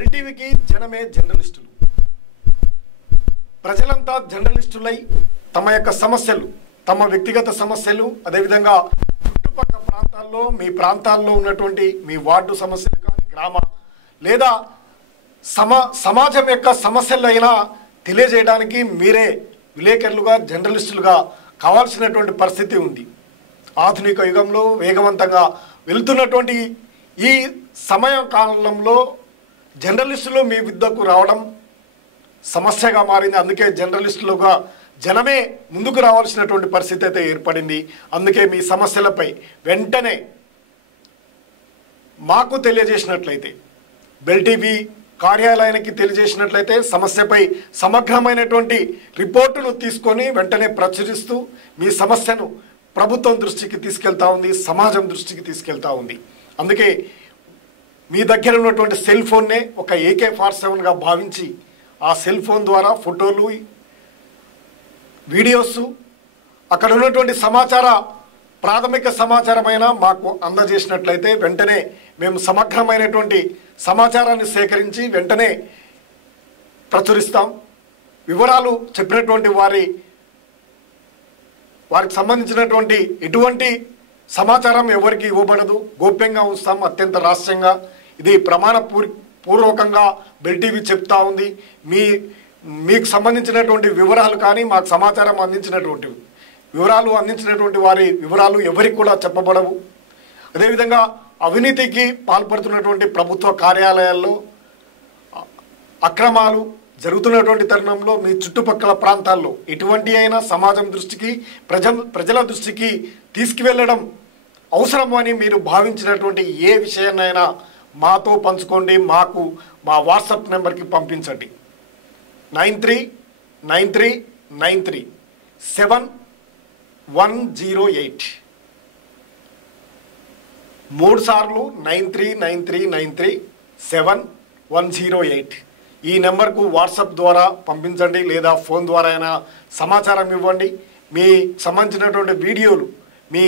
ఎల్టీవీకి జనమే జర్నలిస్టులు. ప్రజలంతా జర్నలిస్టులై తమ యొక్క సమస్యలు, తమ వ్యక్తిగత సమస్యలు, అదేవిధంగా చుట్టుపక్కల ప్రాంతాల్లో మీ ప్రాంతాల్లో ఉన్నటువంటి మీ వార్డు సమస్యలు కానీ, గ్రామ లేదా సమాజం యొక్క సమస్యలైనా తెలియజేయడానికి మీరే విలేకరులుగా, జర్నలిస్టులుగా కావాల్సినటువంటి పరిస్థితి ఉంది. ఆధునిక యుగంలో వేగవంతంగా వెళ్తున్నటువంటి ఈ సమయ కాలంలో జర్నలిస్టులు మీ వద్దకు రావడం సమస్యగా మారింది. అందుకే జర్నలిస్టులుగా జనమే ముందుకు రావాల్సినటువంటి పరిస్థితి అయితే ఏర్పడింది. అందుకే మీ సమస్యలపై వెంటనే మాకు తెలియజేసినట్లయితే, బెల్ టీవీ కార్యాలయానికి తెలియజేసినట్లయితే సమస్యపై సమగ్రమైనటువంటి రిపోర్టును తీసుకొని వెంటనే ప్రచురిస్తూ మీ సమస్యను ప్రభుత్వం దృష్టికి తీసుకెళ్తా ఉంది, సమాజం దృష్టికి తీసుకెళ్తా ఉంది. అందుకే మీ దగ్గర ఉన్నటువంటి సెల్ ఫోన్నే ఒక AK-47గా భావించి ఆ సెల్ ఫోన్ ద్వారా ఫోటోలు, వీడియోస్, అక్కడ ఉన్నటువంటి ప్రాథమిక సమాచారమైన మాకు అందజేసినట్లయితే వెంటనే మేము సమగ్రమైనటువంటి సమాచారాన్ని సేకరించి వెంటనే ప్రచురిస్తాం. వివరాలు చెప్పినటువంటి వారికి సంబంధించినటువంటి ఎటువంటి సమాచారం ఎవరికి ఇవ్వబడదు, గోప్యంగా ఉంచుతాం, అత్యంత రహస్యంగా. ఇది పూర్వకంగా బెల్ టీవీ చెప్తా ఉంది. మీకు సంబంధించినటువంటి వివరాలు కానీ, మాకు సమాచారం అందించినటువంటి వారి వివరాలు ఎవరికి కూడా చెప్పబడవు. అదేవిధంగా అవినీతికి పాల్పడుతున్నటువంటి ప్రభుత్వ కార్యాలయాల్లో అక్రమాలు జరుగుతున్నటువంటి తరుణంలో మీ చుట్టుపక్కల ప్రాంతాల్లో ఎటువంటి అయినా సమాజం దృష్టికి, ప్రజల దృష్టికి తీసుకువెళ్ళడం అవసరం అని మీరు భావించినటువంటి ఏ విషయాన్నైనా మాతో పంచుకోండి. మాకు మా వాట్సాప్ నెంబర్కి పంపించండి. 9393937108 3 సార్లు 9393937108 ఈ నెంబర్కు వాట్సాప్ ద్వారా పంపించండి, లేదా ఫోన్ ద్వారా అయినా సమాచారం ఇవ్వండి. మీ సంబంధించినటువంటి వీడియోలు, మీ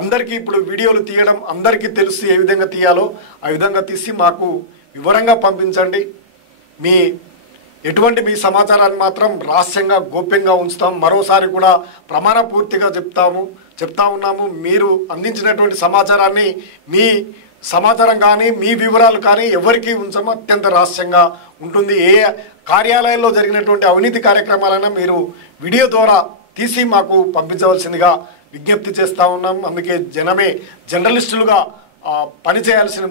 అందరికీ ఇప్పుడు వీడియోలు తీయడం అందరికీ తెలుసు, ఏ విధంగా తీయాలో ఆ విధంగా తీసి మాకు వివరంగా పంపించండి. ఎటువంటి మీ సమాచారాన్ని మాత్రం రహస్యంగా, గోప్యంగా ఉంచుతాం. మరోసారి కూడా ప్రమాణపూర్తిగా చెప్తా ఉన్నాము. మీరు అందించినటువంటి సమాచారాన్ని, మీ సమాచారం కానీ, మీ వివరాలు కానీ ఎవరికి ఉంచము, అత్యంత రహస్యంగా ఉంటుంది. ఏ కార్యాలయాల్లో జరిగినటువంటి అవినీతి కార్యక్రమాలైనా మీరు వీడియో ద్వారా తీసి మాకు పంపించవలసిందిగా విజ్ఞప్తి చేస్తూ ఉన్నాం. అందుకే జనమే జర్నలిస్టులుగా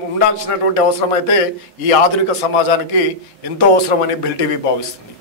ఉండాల్సినటువంటి అవసరం అయితే ఈ ఆధునిక సమాజానికి ఎంతో అవసరమని బెల్ టీవీ భావిస్తుంది.